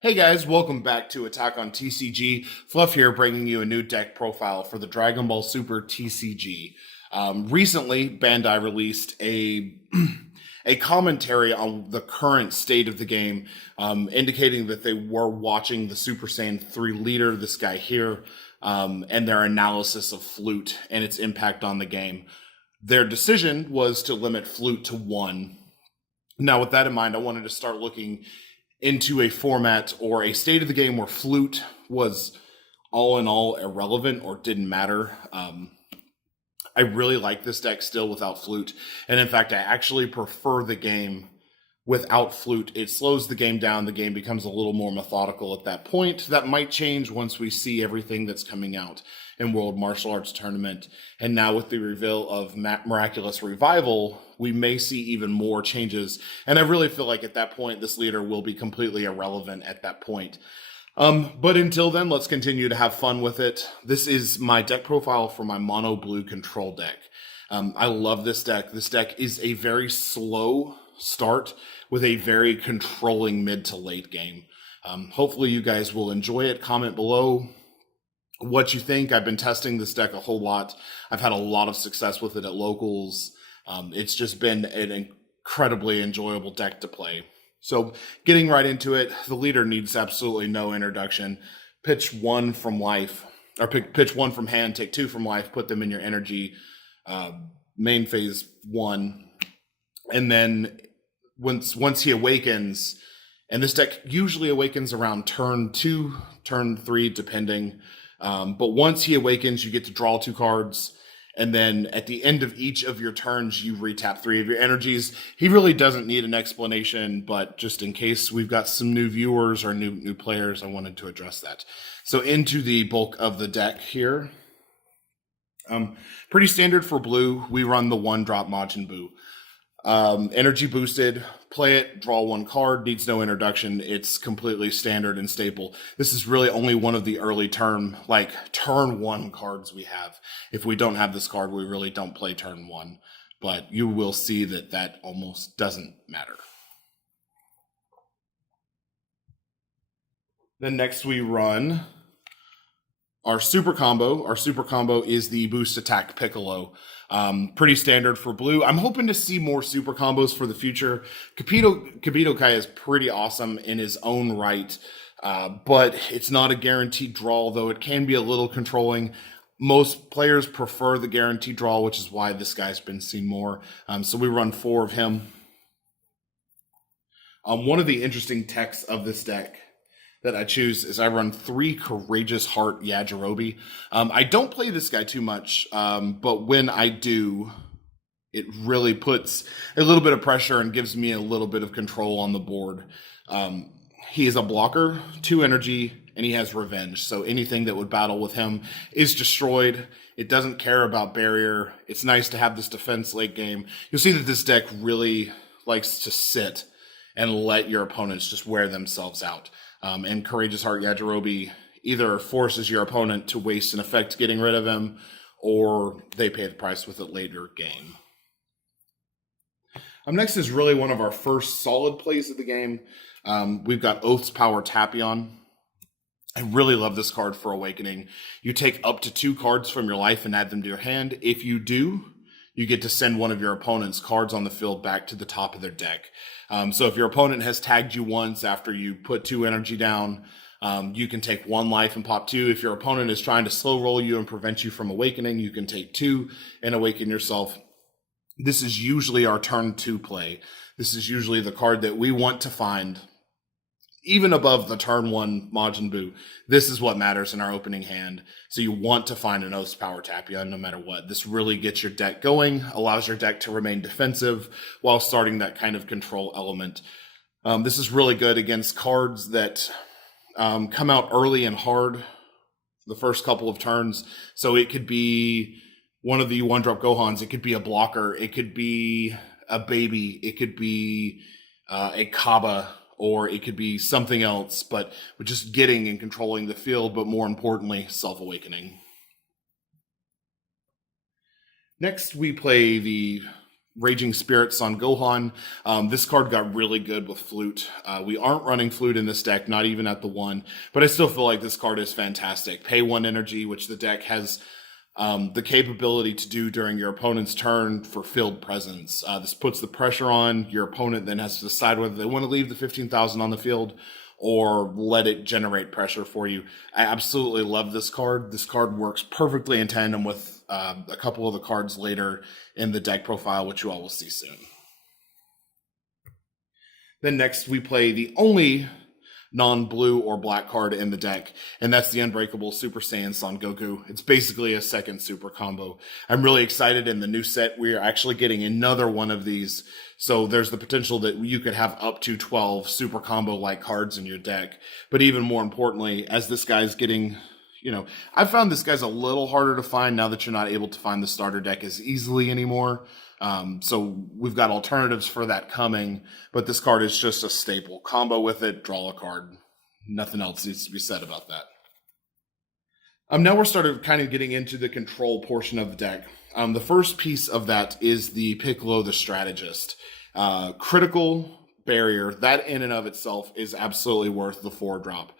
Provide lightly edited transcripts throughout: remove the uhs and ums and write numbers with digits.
Hey guys, welcome back to Attack on TCG. Fluff here, bringing you a new deck profile for the Dragon Ball Super TCG. Recently, Bandai released a a commentary on the current state of the game, indicating that they were watching the Super Saiyan 3 leader, this guy here, and their analysis of Flute and its impact on the game. Their decision was to limit Flute to one. Now, with that in mind, I wanted to start looking into a format or a state of the game where Flute was all in all irrelevant or didn't matter. I really like this deck still without Flute. And in fact, I actually prefer the game without Flute. It slows the game down. The game becomes a little more methodical at that point. That might change once we see everything that's coming out in World Martial Arts Tournament. And now with the reveal of Miraculous Revival, we may see even more changes. And I really feel like at that point, this leader will be completely irrelevant at that point. But until then, let's continue to have fun with it. This is my deck profile for my mono blue control deck. I love this deck. This deck is a very slow start with a very controlling mid to late game. Hopefully you guys will enjoy it. Comment below what you think. I've been testing this deck a whole lot. I've had a lot of success with it at locals. It's just been an incredibly enjoyable deck to play. So getting right into it, the leader needs absolutely no introduction. Pitch one from life, or pitch one from hand, take two from life, put them in your energy, main phase one. And then once he awakens, and this deck usually awakens around turn 2, turn 3, depending. But once he awakens, you get to draw 2 cards. And then at the end of each of your turns, you retap 3 of your energies. He really doesn't need an explanation, but just in case we've got some new viewers or new players, I wanted to address that. So into the bulk of the deck here. Pretty standard for blue. We run the 1-drop Majin Buu. Energy boosted, play it, draw 1 card, needs no introduction. It's completely standard and staple. This is really only one of the early turn 1 cards we have. If we don't have this card, we really don't play turn 1. But you will see that almost doesn't matter. Then next we run our super combo. Our super combo is the boost attack Piccolo. Pretty standard for blue. I'm hoping to see more super combos for the future. Kibito Kai is pretty awesome in his own right, but it's not a guaranteed draw, though it can be a little controlling. Most players prefer the guaranteed draw, which is why this guy's been seen more. So we run 4 of him. One of the interesting techs of this deck that I choose is I run 3 Courageous Heart Yajirobe. I don't play this guy too much, but when I do, it really puts a little bit of pressure and gives me a little bit of control on the board. He is a blocker, 2 energy, and he has revenge. So anything that would battle with him is destroyed. It doesn't care about barrier. It's nice to have this defense late game. You'll see that this deck really likes to sit and let your opponents just wear themselves out. And Courageous Heart Yajirobe either forces your opponent to waste an effect getting rid of him, or they pay the price with it later game. Next is really one of our first solid plays of the game. We've got Oath's Power Tapion. I really love this card for Awakening. You take up to 2 cards from your life and add them to your hand. If you do, you get to send one of your opponent's cards on the field back to the top of their deck. So if your opponent has tagged you once after you put 2 energy down, you can take 1 life and pop 2. If your opponent is trying to slow roll you and prevent you from awakening, you can take 2 and awaken yourself. This is usually our turn 2 play. This is usually the card that we want to find, even above the turn 1 Majin Buu. This is what matters in our opening hand. So you want to find an Oath's Power Tapion no matter what. This really gets your deck going, allows your deck to remain defensive while starting that kind of control element. This is really good against cards that come out early and hard the first couple of turns. So it could be one of the 1-drop Gohans. It could be a blocker. It could be a baby. It could be a Kaba, or it could be something else, but we're just getting and controlling the field, but more importantly, self-awakening. Next, we play the Raging Spirits on Gohan. This card got really good with Flute. We aren't running Flute in this deck, not even at the 1, but I still feel like this card is fantastic. Pay 1 energy, which the deck has the capability to do during your opponent's turn for field presence. This puts the pressure on. Your opponent then has to decide whether they want to leave the 15,000 on the field or let it generate pressure for you. I absolutely love this card. This card works perfectly in tandem with a couple of the cards later in the deck profile, which you all will see soon. Then next we play the only non-blue or black card in the deck, and that's the Unbreakable Super Saiyan Son Goku. It's basically a second super combo. I'm really excited. In the new set, we're actually getting another one of these, so there's the potential that you could have up to 12 super combo-like cards in your deck. But even more importantly, as this guy's getting, I found this guy's a little harder to find now that you're not able to find the starter deck as easily anymore. So we've got alternatives for that coming, but this card is just a staple. Combo with it, draw a card. Nothing else needs to be said about that. Now we're started kind of getting into the control portion of the deck. The first piece of that is the Piccolo the Strategist. Critical barrier, that in and of itself is absolutely worth the 4-drop.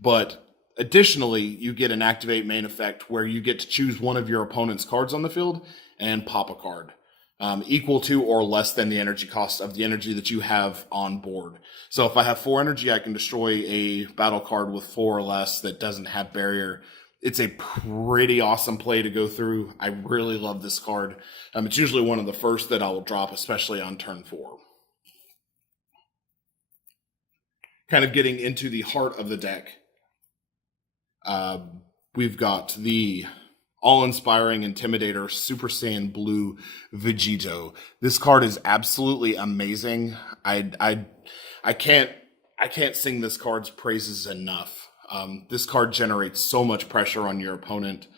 But additionally, you get an activate main effect where you get to choose one of your opponent's cards on the field and pop a card. Equal to or less than the energy cost of the energy that you have on board. So if I have 4 energy, I can destroy a battle card with 4 or less that doesn't have barrier. It's a pretty awesome play to go through. I really love this card. It's usually one of the first that I will drop, especially on turn 4. Kind of getting into the heart of the deck. We've got the all-inspiring Intimidator Super Saiyan Blue Vegito. This card is absolutely amazing. I can't sing this card's praises enough. This card generates so much pressure on your opponent.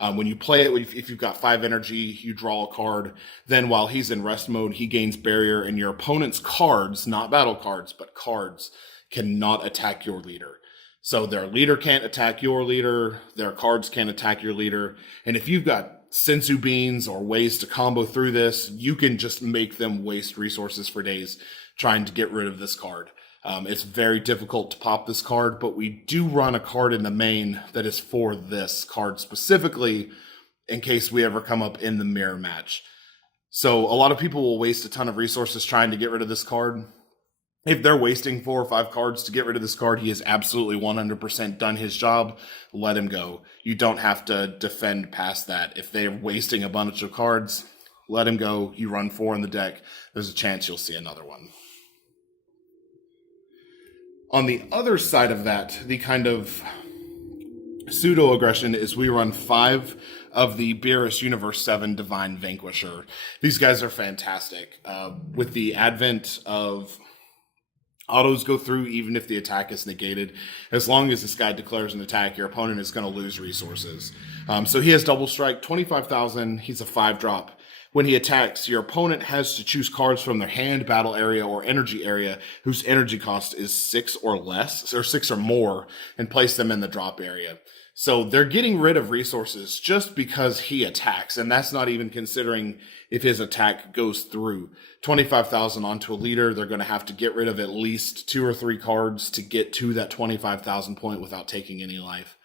When you play it, if you've got 5 energy, you draw a card. Then while he's in rest mode, he gains barrier, and your opponent's cards, not battle cards, but cards, cannot attack your leader. So their leader can't attack your leader, their cards can't attack your leader, and if you've got sensu beans or ways to combo through this, you can just make them waste resources for days trying to get rid of this card. It's very difficult to pop this card, but we do run a card in the main that is for this card specifically in case we ever come up in the mirror match. So a lot of people will waste a ton of resources trying to get rid of this card. If they're wasting 4 or 5 cards to get rid of this card, he has absolutely 100% done his job. Let him go. You don't have to defend past that. If they're wasting a bunch of cards, let him go. You run 4 in the deck. There's a chance you'll see another one. On the other side of that, the kind of pseudo-aggression is we run 5 of the Beerus Universe 7 Divine Vanquisher. These guys are fantastic. With the advent of autos go through even if the attack is negated. As long as this guy declares an attack, your opponent is going to lose resources. So he has double strike, 25,000. He's a 5-drop. When he attacks, your opponent has to choose cards from their hand, battle area, or energy area whose energy cost is 6 or less, or 6 or more, and place them in the drop area. So they're getting rid of resources just because he attacks, and that's not even considering if his attack goes through. 25,000 onto a leader, they're going to have to get rid of at least 2 or 3 cards to get to that 25,000 point without taking any life.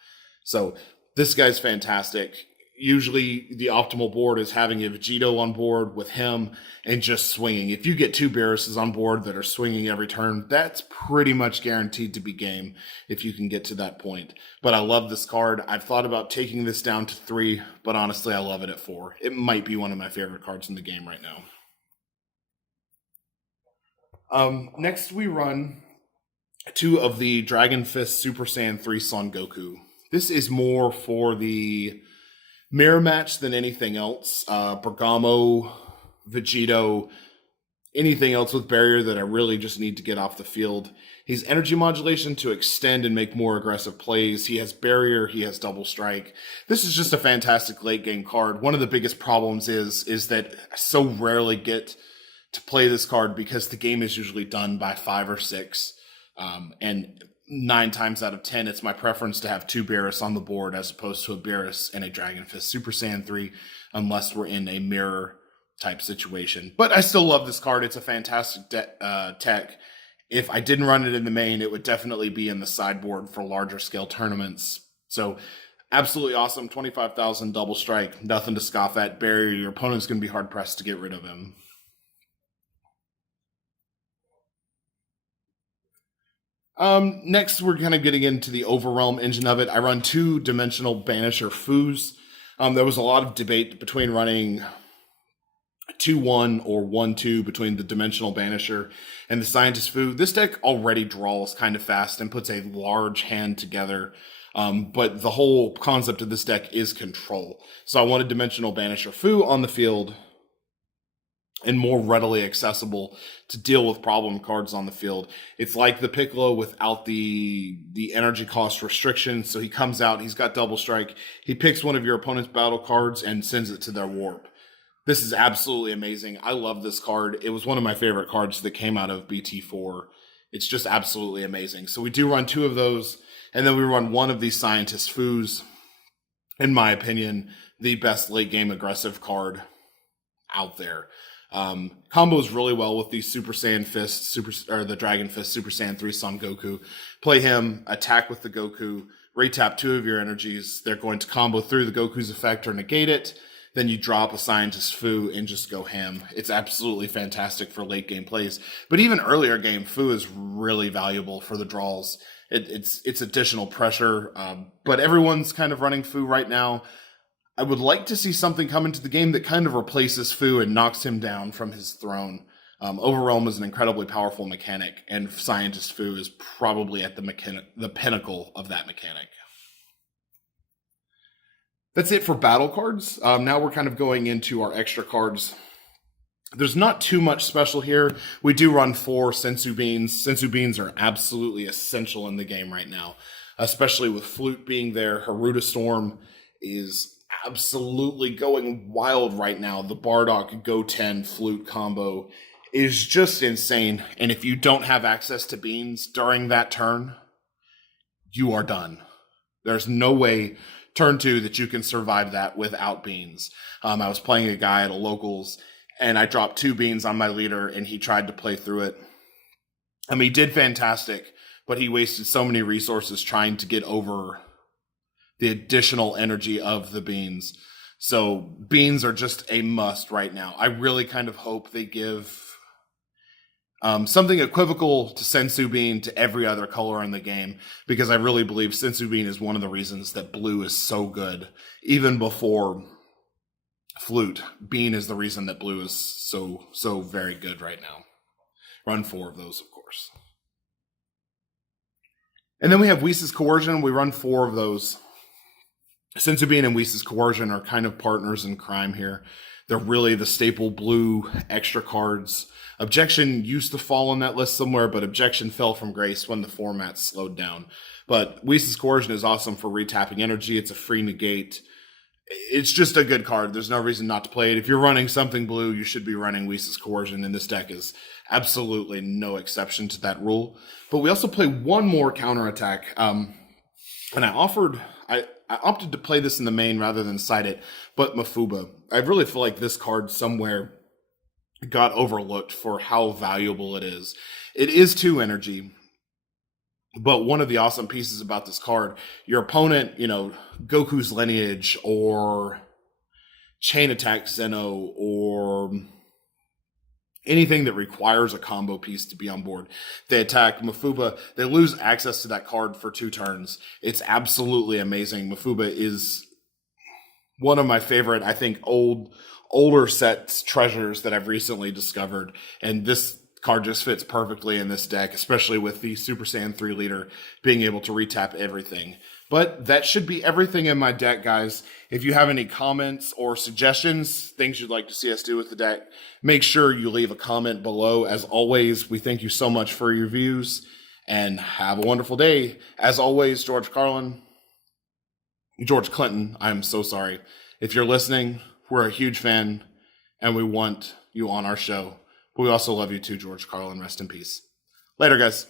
So this guy's fantastic. Usually the optimal board is having a Vegito on board with him and just swinging. If you get 2 Beeruses on board that are swinging every turn, that's pretty much guaranteed to be game if you can get to that point. But I love this card. I've thought about taking this down to 3, but honestly, I love it at 4. It might be one of my favorite cards in the game right now. Next, we run 2 of the Dragon Fist Super Saiyan 3 Son Goku. This is more for the mirror match than anything else. Bergamo, Vegito, anything else with barrier that I really just need to get off the field. He's energy modulation to extend and make more aggressive plays. He has barrier, he has double strike. This is just a fantastic late game card. One of the biggest problems is that I so rarely get to play this card because the game is usually done by 5 or 6. And 9 times out of 10, it's my preference to have 2 Beerus on the board as opposed to a Beerus and a Dragon Fist Super Saiyan 3, unless we're in a mirror type situation. But I still love this card. It's a fantastic tech. If I didn't run it in the main, it would definitely be in the sideboard for larger scale tournaments. So absolutely awesome. 25,000 double strike. Nothing to scoff at. Barrier. Your opponent's going to be hard pressed to get rid of him. Next, we're kind of getting into the Overwhelm engine of it. I run 2-dimensional Banisher Foos. There was a lot of debate between running 2-1 or 1-2 between the Dimensional Banisher and the Scientist Foo. This deck already draws kind of fast and puts a large hand together. But the whole concept of this deck is control. So I wanted Dimensional Banisher Foo on the field and more readily accessible to deal with problem cards on the field. It's like the Piccolo without the energy cost restriction. So he comes out, he's got double strike. He picks one of your opponent's battle cards and sends it to their warp. This is absolutely amazing. I love this card. It was one of my favorite cards that came out of BT4. It's just absolutely amazing. So we do run 2 of those, and then we run 1 of these Scientist Foos. In my opinion, the best late game aggressive card out there. Combos really well with the Super Saiyan Fist, the Dragon Fist Super Saiyan 3 Son Goku. Play him, attack with the Goku, retap 2 of your energies. They're going to combo through the Goku's effect or negate it. Then you drop a Scientist Foo and just go ham. It's absolutely fantastic for late game plays. But even earlier game, Foo is really valuable for the draws. It's additional pressure. But everyone's kind of running Foo right now. I would like to see something come into the game that kind of replaces Foo and knocks him down from his throne. Overwhelm is an incredibly powerful mechanic, and Scientist Foo is probably at the pinnacle of that mechanic. That's it for battle cards. Now we're kind of going into our extra cards. There's not too much special here. We do run 4 Sensu Beans. Sensu Beans are absolutely essential in the game right now, especially with Flute being there. Haruta Storm is absolutely going wild right now. The Bardock Go 10 Flute combo is just insane. And if you don't have access to Beans during that turn, you are done. There's no way turn 2 that you can survive that without Beans. I was playing a guy at a locals, and I dropped 2 Beans on my leader, and he tried to play through it. I mean, he did fantastic, but he wasted so many resources trying to get over the additional energy of the Beans. So Beans are just a must right now. I really kind of hope they give something equivocal to Sensu Bean to every other color in the game, because I really believe Sensu Bean is one of the reasons that blue is so good. Even before Flute, Bean is the reason that blue is so very good right now. Run 4 of those, of course. And then we have Whis' Coercion. We run 4 of those. Sensu Bean and Whis' Coercion are kind of partners in crime here. They're really the staple blue extra cards. Objection used to fall on that list somewhere, but Objection fell from grace when the format slowed down. But Whis' Coercion is awesome for retapping energy. It's a free negate. It's just a good card. There's no reason not to play it. If you're running something blue, you should be running Whis' Coercion, and this deck is absolutely no exception to that rule. But we also play 1 more counterattack. And I opted to play this in the main rather than side it, but Mafuba. I really feel like this card somewhere got overlooked for how valuable it is. It is 2 energy, but one of the awesome pieces about this card, your opponent, Goku's Lineage or Chain Attack Zeno or anything that requires a combo piece to be on board. They attack Mafuba. They lose access to that card for 2 turns. It's absolutely amazing. Mafuba is one of my favorite, I think, older sets treasures that I've recently discovered. And this card just fits perfectly in this deck, especially with the Super Saiyan 3 leader being able to retap everything. But that should be everything in my deck, guys. If you have any comments or suggestions, things you'd like to see us do with the deck, make sure you leave a comment below. As always, we thank you so much for your views, and have a wonderful day. As always, George Clinton, I'm so sorry. If you're listening, we're a huge fan, and we want you on our show. But we also love you too, George Carlin. Rest in peace. Later, guys.